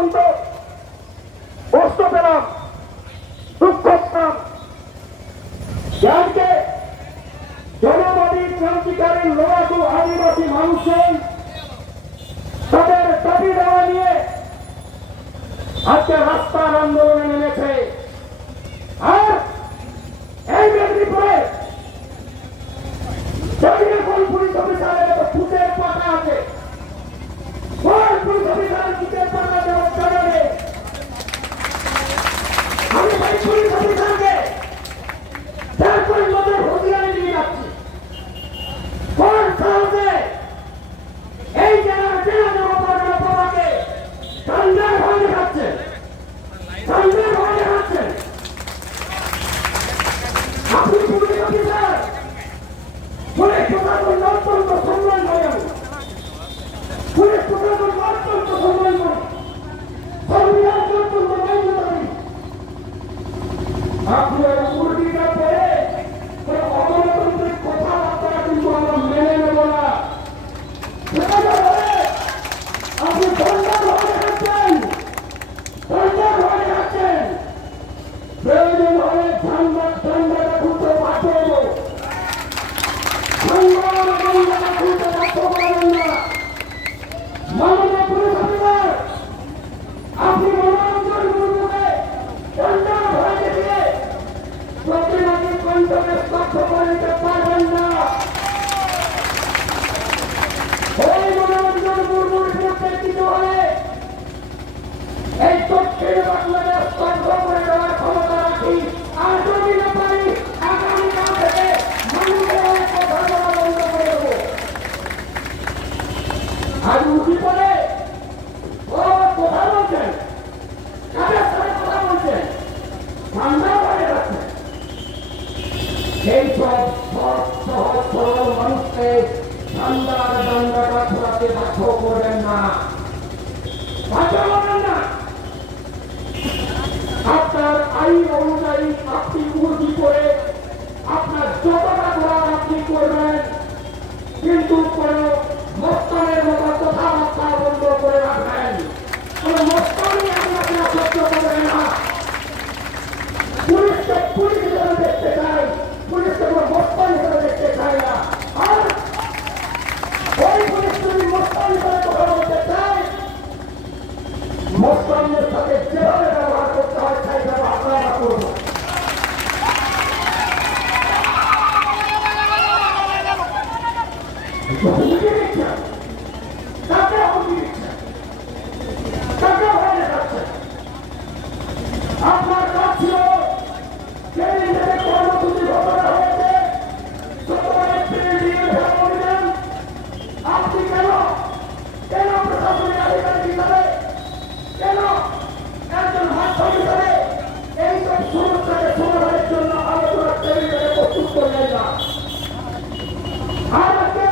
অত্যন্ত কষ্ট পেলাম, দুঃখ পেলাম। যাকে জনবাদী ক্রান্তিকারী লড়াকু আদিবাসী মানুষজন তাদের দাবি দেওয়া নিয়ে আজকে রাস্তার আন্দোলনে নেমেছে। আর এই মেদিনীপুরে কোন পুলিশ অফিসারের ফুটের পাতা আছে, কোন পুলিশ অফিসারের ফুটের পাতা দেওয়ার কারণে আমি ভাই পুলিশ অফিসারকে তারপরে নজর হুঁশিয়ারি দিয়ে যাচ্ছি। কোন সাহসে এই জেলার জেলাকে সন্ধ্যার ভয় দেখাচ্ছেন, সন্ধ্যার ভয় দেখাচ্ছেন? আপনি পুলিশ অফিসার, পুলিশ প্রশাসন অত্যন্ত সম্মান করে, আমি পুলিশ প্রশাসন অত্যন্ত সম্মান করি, সংবিধানকে অত্যন্ত মান্য করি। আপনি উর্দিটা পড়ে অগণতান্ত্রিক কথাবার্তা কিন্তু আমরা মেনে নেব না। আপনি সন্ধ্যার ভয় দেখাচ্ছেন, সন্ধ্যার ভয় দেখাচ্ছেন। প্রয়োজন হলে ঠান্ডাটা খুলতে পারবো, ঠান্ডাটা খুলতে পারবেন না। মাননীয় পুলিশ অফিসার, আপনি মনোরঞ্জন মুর্মুকে ঠান্ডার ভয় দেখিয়ে প্রতিবাদী কণ্ঠকে স্তব্ধ করে দিতে পারবেন না। ওই মনোরঞ্জন মুর্মুর বিরুদ্ধে কিছু হলে এই দক্ষিণ বাংলাকে স্তব্ধ করে দেওয়ার ক্ষমতা রাখি। আর যদি না পারি, আগামীকাল থেকে মানুষের অনেক কথা বলা বন্ধ করে দেবো। আর উঠি পরে ও কথা বলছেন, কাদের সাথে কথা বলছেন, ঠান্ডা হয়ে যাচ্ছে। এই সব সহজ সরল মানুষকে ঠান্ডার ডান্ডাটা খোলাতে বাধ্য করবেন না, বাধ্য করবেন না। আপনার আইন অনুযায়ী আপনি উর্দি করে আপনার যতটা করার আপনি করবেন, কিন্তু কোন মস্তানের মতো কথাবার্তা বন্ধ করে রাখবেন। কোন মস্তানি আপনাকে সহ্য করবে না। পুলিশকে পুলিশ হিসেবে দেখতে চাই, পুলিশকে কোনো মস্তান হিসেবে দেখতে চাই না। আর ওই পুলিশ যদি মস্তান হিসেবে কথা বলতে চায়, মস্তানদের সাথে যেভাবে ব্যবহার করতে হয় সেইভাবে আপনারা করবো। হুমকি দিচ্ছেন, তাকে হুমকি দিচ্ছেন, তাকে ভয় দেখাচ্ছেন। আপনার কাজ ছিল যেদিন থেকে কর্মসূচি ঘোষণা হয়েছে, আপনি কেন প্রশাসনিক আধিকারিক হিসাবে, কেন একজন মাধ্যম হিসাবে এইসব সমস্যাকে সমাধানের জন্য আলোচনার টেবিলে প্রস্তুত করলেন না? আর আজকে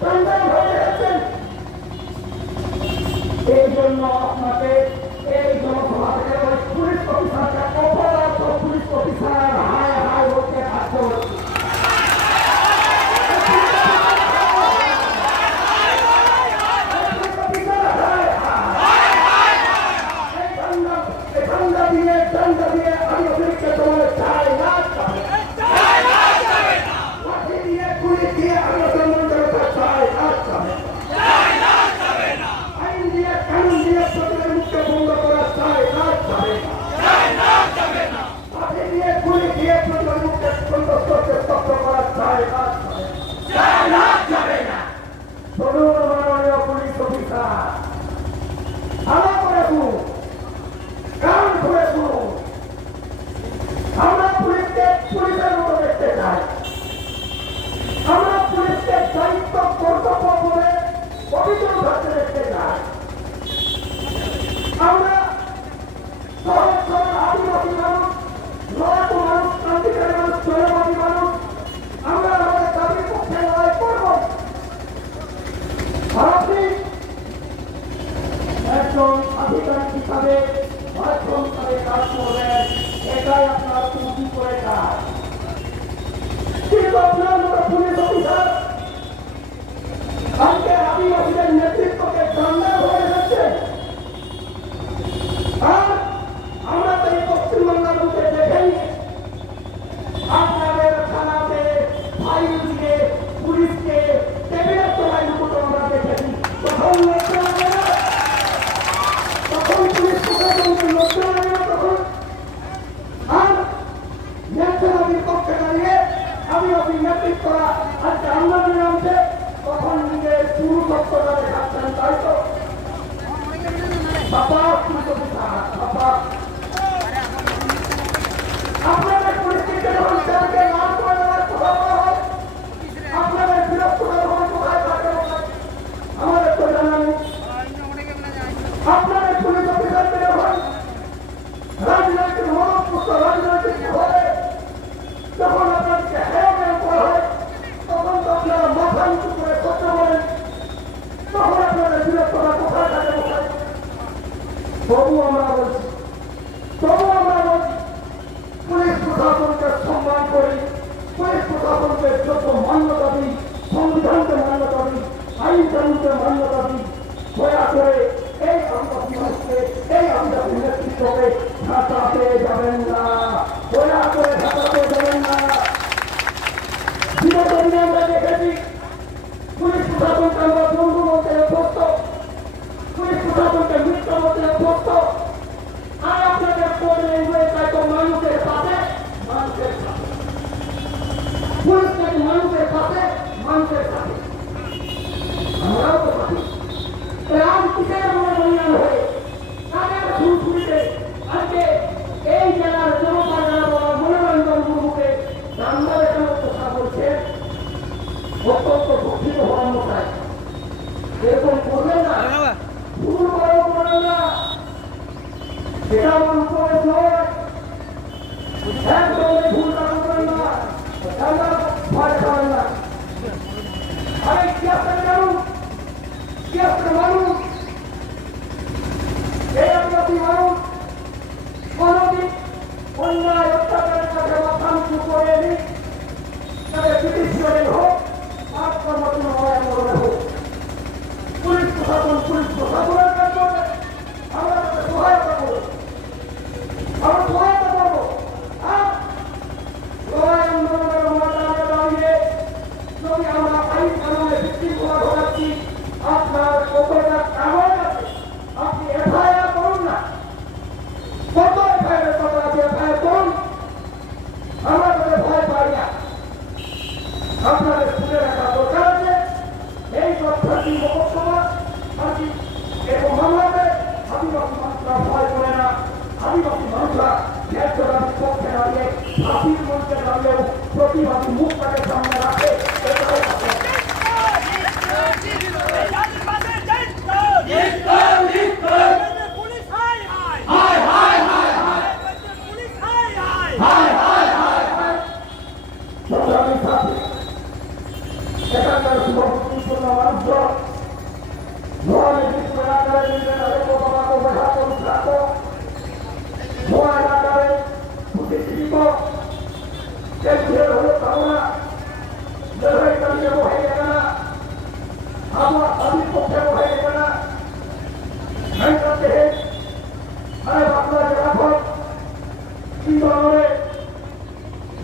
সন্দেহ হয়ে যাচ্ছেন। এই জন্য আপনাকে এই জনসভা থেকে ওই পুলিশ অফিসারকে অপরাধ পুলিশ অফিসার হায় হায় বলতে বাধ্য হচ্ছে। আমরা পুলিশকে পুলিশের মতো দেখতে চাই। আমরা পুলিশকে দায়িত্ব কর্তব্য করে অভিযোগ ধরতে দেখতে চাই। আমরা সহজ সরল আদিবাসী মানুষ, লড়াকু মানুষ, ক্রান্তিকারী মানুষ, জনবাদী মানুষ, আমরা আমাদের দাবির পক্ষে লড়াই করব। আপনি একজন আধিকারিক হিসাবে মাধ্যমভাবে কাজ করবেন, এটাই আপনার উচিত করে কাজ। কিন্তু আপনার মতো পুলিশ অফিসার আজকে আদিবাসীদের নেতৃত্বকে ঠান্ডা হয়ে যাচ্ছে। আপনাদের পরিস্থিতি যখন সেটাকে লাভ করে দেওয়ার কথা বলা হয়, আপনাদের বিরক্ত যখন কোথায় থাকে আমাদের তো জানা নেই। আপনাদের পুলিশ অফিসারকে যখন রাজনৈতিক মনোপুষ্ট রাজনৈতিক হলে যখন আপনাদেরকে হেরোমেল করা হয়, তখন তো আপনারা মাথা নিচু করে সহ্য করেন। তখন আপনাদের বিরক্ততা কোথায় থাকে কোথায়? তবু আমরা বলছি পুলিশ প্রশাসনকে সম্মান করি, পুলিশ প্রশাসনকে যোগ্য মান্যতা দিই, সংবিধানকে মান্যতা দিই, আইন কানুনকে মান্যতা দিই। দয়া করে এই আদিবাসী মানুষকে, এই আদিবাসী নেতৃত্বকে ঢাকাতে যাবেন না, দয়া করে ঢাকাতে যাবেন না। বিগত দিনে আমরা দেখেছি পুলিশ প্রশাসনকে আমরা বন্ধু বলতে অভ্যস্ত, পুলিশ প্রশাসনকে মিত্র বলতে অভ্যস্ত। আর আপনাদের পরে তো মানুষের পাশে পুলিশ নাকি মানুষের পাশে আমরাও তো পাশে। আজ কিসের মনে বন্যান হয়ে তাদের সুরসুরিতে আজকে এই জেলার জনতা যারা বাবা মনোরঞ্জন মুর্মুকে রান্না দেখানোর কথা বলছে, অত্যন্ত দুঃখিত হওয়ার মতায় এরকম করবেন না, ভুল করেন না। সেটা আমার উপরে নয়, একদম ভুলটা করবেন না, ভয় খাবেন না। আরে কি আপনার মানুষ, কি আপনার মানুষ, এই আদিবাসী মানুষ কোনদিন অন্যায় অত্যাচারের কাছে মাথা নিচু করে নি, তাদের ব্রিটিশ হোক আর কর্মচারী হয় আন্দোলনে হোক, পুলিশ প্রশাসনের কাছে আমরা সহায়তা করবো, আমরা সহায়তা করবো। আর লড়াই আন্দোলনের ময়দানে দাঁড়িয়ে যদি আমরা আইন কানুনে বিশৃঙ্খলা ঘটাচ্ছি, আপনার কতটা কাগজ আছে আপনি এফআইআর করুন না, কত এফআইআর কত আছে এফআইআর করুন, আমরা তাদের ভয় পাই না। আপনাদের শুনে রাখা দরকার আছে এই তথ্যটি লোকসভা আর কি এবং মামলাতে আদিবাসী মানুষরা ভয় করে না, আদিবাসী মানুষরা ন্যায্য দাবির পক্ষে দাঁড়িয়ে ফাঁসির মঞ্চে দাঁড়িয়েও প্রতিবাদী মুখটাকে সামনে রাখে। এখানকার শুভপূর্ণ মানুষজন ধোয়া নির্দিষ্ট এলাকায় নিজের বাবাকে বোঝাতে উৎসাহ ধোয়া এলাকায় বুদ্ধিজীবী কেন্দ্রের হল কামনা জলবায়ু কালীয় হয়ে গেছে না, আবহাওয়া আদির পক্ষে হয়ে গেছে না, আরে আপনাকে রাখো কি ধরনের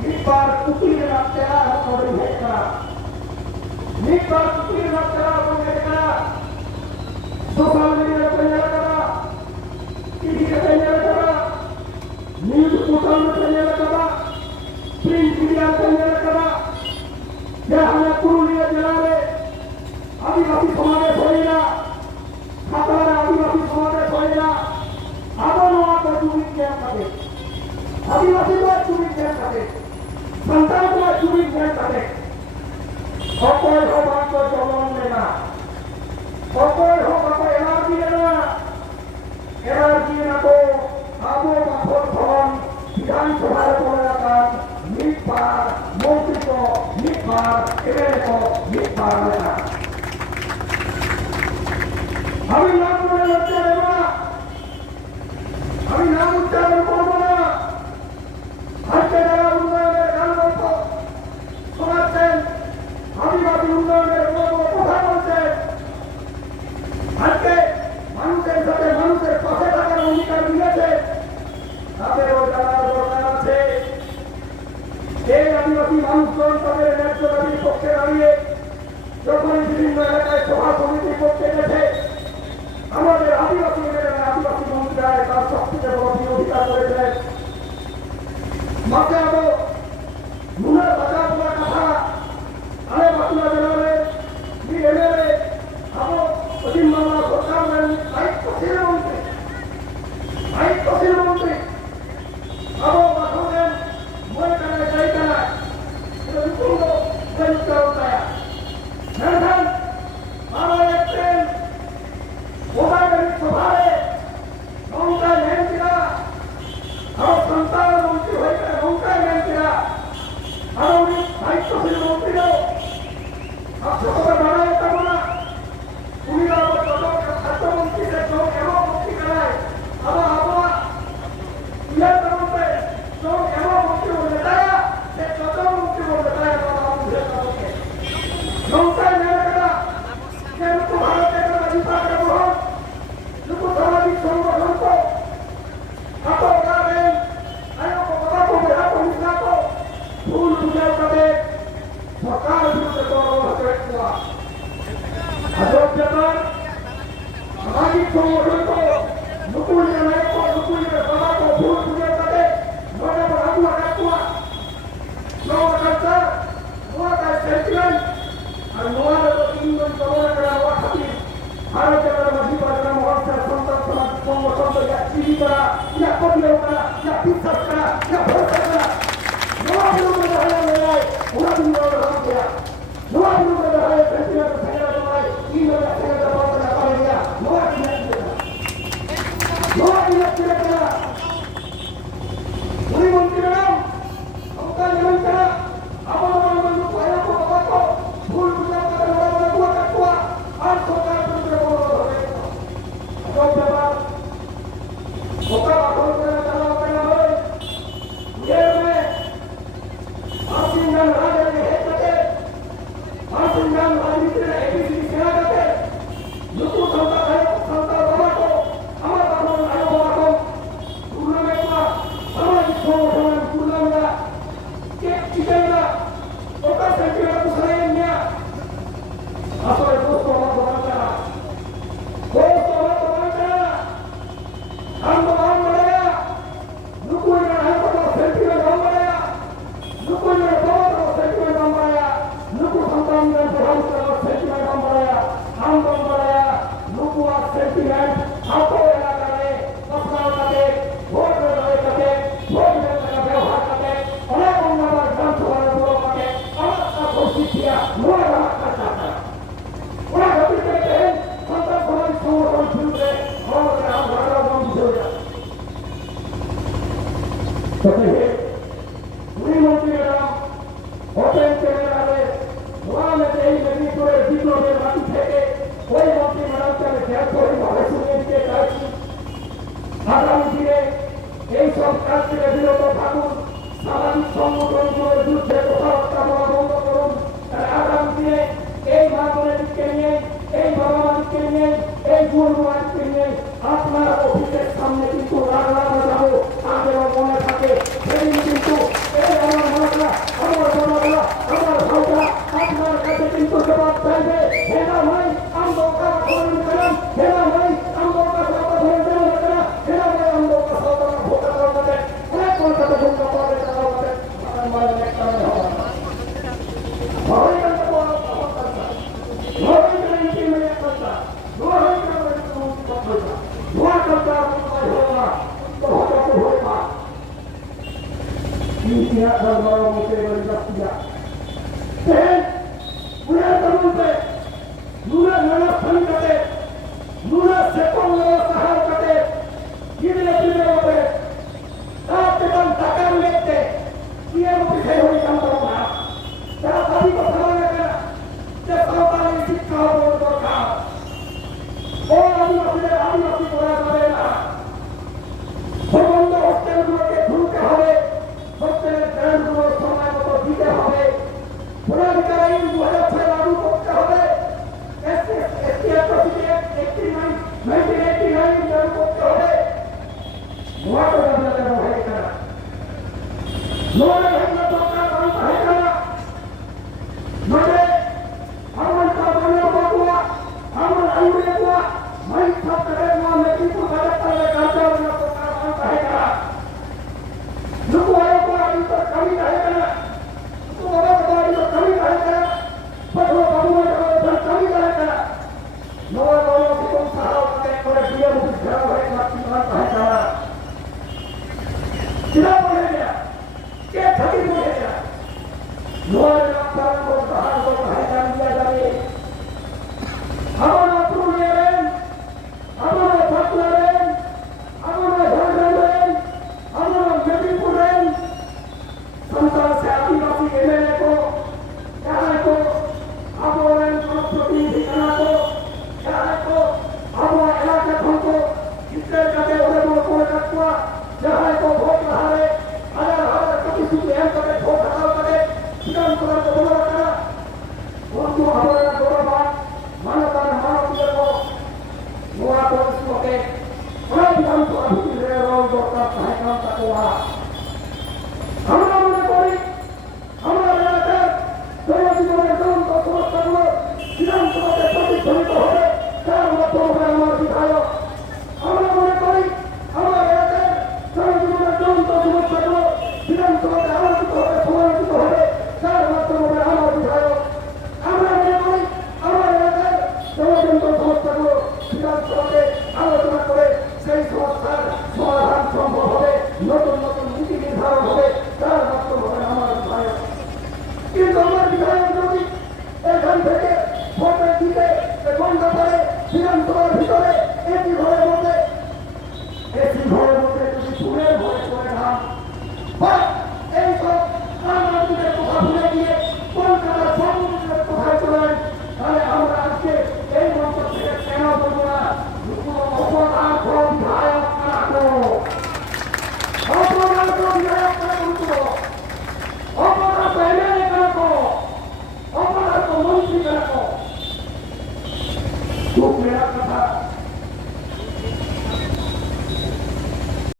নির্বার কুটির রাখতে হবে ভেজা নির্বার কুটির রাখতে হবে ভেজা সোশ্যাল মিডিয়া তৈরি করা, টিভিতে তৈরি করা, নিউজ পোর্টাল তৈরি করা, প্রিন্ট মিডিয়া তৈরি করা, যেখানে পুরুলিয়া জেলায় আদিবাসী সমাবেশ হয় না, সাঁতারে আদিবাসী সমাবেশ হয় না, আবারও চুরির জ্ঞান থাকে, আদিবাসী চুরির জ্ঞান থাকে, সন্তান চুরির জ্ঞান থাকে, অপর সৌভাগ্য চলন না, অপর সৌভাগ্য এনার্জি না, এনার্জি না তো আবো বাফর ধন বিধানসভার পড়াকার নির্বার মন্ত্রিত্ব নির্বার এমএলএ নির্বার না। আমি নাম করে লজ্জা দেব না, আমি নাম উচ্চারণ করবো না। আজকে যারা উন্নয়নের গান গল্প শোনাচ্ছেন, আদিবাসী উন্নয়নের কথা বলছেন, আজকে মানুষের সাথে মানুষের পাশে থাকার অঙ্গীকার দিয়েছে, তাদেরও জানার দরকার আছে এই আদিবাসী মানুষজন তাদের ন্যায্য দাবির পক্ষে দাঁড়িয়ে যখন বিভিন্ন এলাকায় সভা সমিতি করতে গেছে, আমাদের আদিবাসী এলাকায় আদিবাসী মন্ত্রীরায় তার সবথেকে বড় বিরোধিতা করেছেন। মাঝে আরো নুনের বাজার করা কথা আরে বাঁকুড়া জেলারে এমএলএ আরো পশ্চিমবাংলা সরকারের দায়িত্বশীল মন্ত্রী চিনি করা ইয়া কবিও করা ইয়া বিশ্বাস করা ইয়া ভরসা করা নোয়া বিরুদ্ধে দেখা যায় ওরা বিরুদ্ধে রাম করা নোয়া বিরুদ্ধে দেখা যায় প্রেসিডেন্ট সেক্রেটারি তোমায় ইন্ডিয়া সেক্রেটারি বলতে পারে না নোয়া কি নোয়া কি করা উনি মন্ত্রীরাও ক্ষমতা নেবেন তারা আমার মানুষ ভয়া তো বাবা তো ভুল বুঝা করে ওরা বলে কুয়া কাকুয়া আর সরকার বিরুদ্ধে বড় হবে সব ব্যাপার ওটা বাকল করে চালাও কেন হয় ये में आसिंगान राजा के हेड करते आसिंगान राजनीति में एबीसी सेना करते लुकु संता बाबा को हमारा बाबा आयो बाबा को टूर्नामेंट का सामाजिक संगठन टूर्नामेंट के चिकेगा ओका सेंटर को सरायनिया असर दोस्तों हमारा बनाता दोस्तों हमारा बनाता हम बाबा बनाया लुकु ने हमको सेंटर में काम बनाया लुकु ने बाबा को सेंटर में काम बनाया लुकु संतान ने हम को सेंटर में काम बनाया हम काम बनाया लुकु आ सेंटिमेंट आपको इलाका में अस्पताल करते वोट करते वोट देने का व्यवहार करते अनेक उम्मीदवार ग्राम सभा में बोल करते अलग का कोशिश किया मोड़ा करता था उन्हें गति करते हैं संतान समाज संगठन शुरू से और हम भागवत बम शुरू किया तो कहिए उन्हीं मंत्रियों ओपन कैमरा में वहाँ में कहीं नदी पूरे जितनों में माटी फेंके कोई मंत्री मनाते हैं क्या कोई भाषण सुनने के काजी आगामी दिने এই সব কাজ থেকে বিরত থাকুন সামাজিক সংগঠনগুলোর বিরুদ্ধে কথাবার্তা বলা বন্ধ করুন আগামী দিনে এই মাধ্যমিককে নিয়ে এই বাবামাদিককে নিয়ে এই যুবমাদিককে নিয়ে আপনার অফিসের সামনে কিন্তু রাগলানো যাবো আমাদের মনে থাকে সেদিন কিন্তু এই আমার মনটা আমার বাবাগুলা আমার ভাইটা আপনার কাছে কিন্তু জবাব চাইবে হেনা ভাই আমরা কথা বলেন কেন হেনা ভাই আমরা কথা বলেন কেন হেনা ভাই আমরা কথা বলেন ভোটা করতে অনেক কথা বলতে পারে তারা বলে আমার অনেক কারণে হবে ভাই কাছে বড় কথা ভাই কাছে মেয়ে কথা ভাই কাছে কথা ভাই কাছে होगा तो होगा तो होगा इंडिया दरबारों में से बड़ी रखिया पूरे तरुण से नूरे नया फल कटे नूरे सेकों नया सहार कटे गिरने गिरने होते आपके काम ताकत लेते ये वो पीछे हुई काम करोगा तेरा सभी को समझने का जब सौदा ने शिक्षा बोल कर कहा और आदिवासी बोला करेगा भगवंत हॉस्टेलগুলোকে খুলতে হবে হস্টেলের গ্রান্টগুলো সময় মতো দিতে হবে পুনর্বিচার আইন 2006 লাগু করতে হবে এসটি অ্যাট্রসিটি অ্যাক্ট 1989 লাগু করতে হবে নোয়াটা আপনাদের হয় না নোয়াটা ভাঙা দরকার কারণ হয় না মানে আমার কারণে বাবুয়া আমার আইনে বাবুয়া মাই ছাত্রের নাম মেদিনীপুর বাজার করে কাজে না रहेगा लुकु आयो को अभी तो कमी रहेगा लुकु बाबा को अभी तो कमी रहेगा पठो बाबू में तो कमी रहेगा नवा नवा की तुम सहारा के करे दिया मुझे खराब है बात की बात रहेगा कितना बढ़ेगा क्या ठगी बढ़ेगा नवा नवा को सहारा को रहेगा दिया जाए हमारा प्रोग्राम हमारा फटलेन हमारा संतान से आदिवासी एमएलए को चाहे को आबोलन प्रतिनिधि कना को चाहे को आबो इलाके को जितने कटे उन्हें को रखवा चाहे को वोट हारे हजार कभी सुबह एम करे वोट हारा करे किसान को बोला करा उनको हमारा गौरव मानवता मानव को हुआ को इसको के और हम तो अभी रह रहा हूं तो है काम तक हुआ আমরা মনে করি আমরা এলাকার জনজীবনের তদন্ত সংস্থাগুলো বিধানসভাতে প্রতিধ্বনিত হবে তার মধ্যে হবে আমার বিধায়ক আমরা মনে করি আমার এলাকার জনজীবনের তদন্ত সমস্যাগুলো বিধানসভাতে আলোচিত হবে সমালোচিত হবে তার মধ্যে হবে আমার বিধায়ক আমরা মনে করি আমার এলাকার জনজীবন সমস্যাগুলো বিধানসভাতে আলোচনা করে সেই সমস্যার সমাধান সম্ভব হবে, নতুন নতুন নীতি নির্ধারণ হবে, তার মাধ্যমে হবে আমার বিধায়ক। কিন্তু আমার বিধায়ক যদি এখান থেকে ভোটে দিতে বন্ধ করে বিধান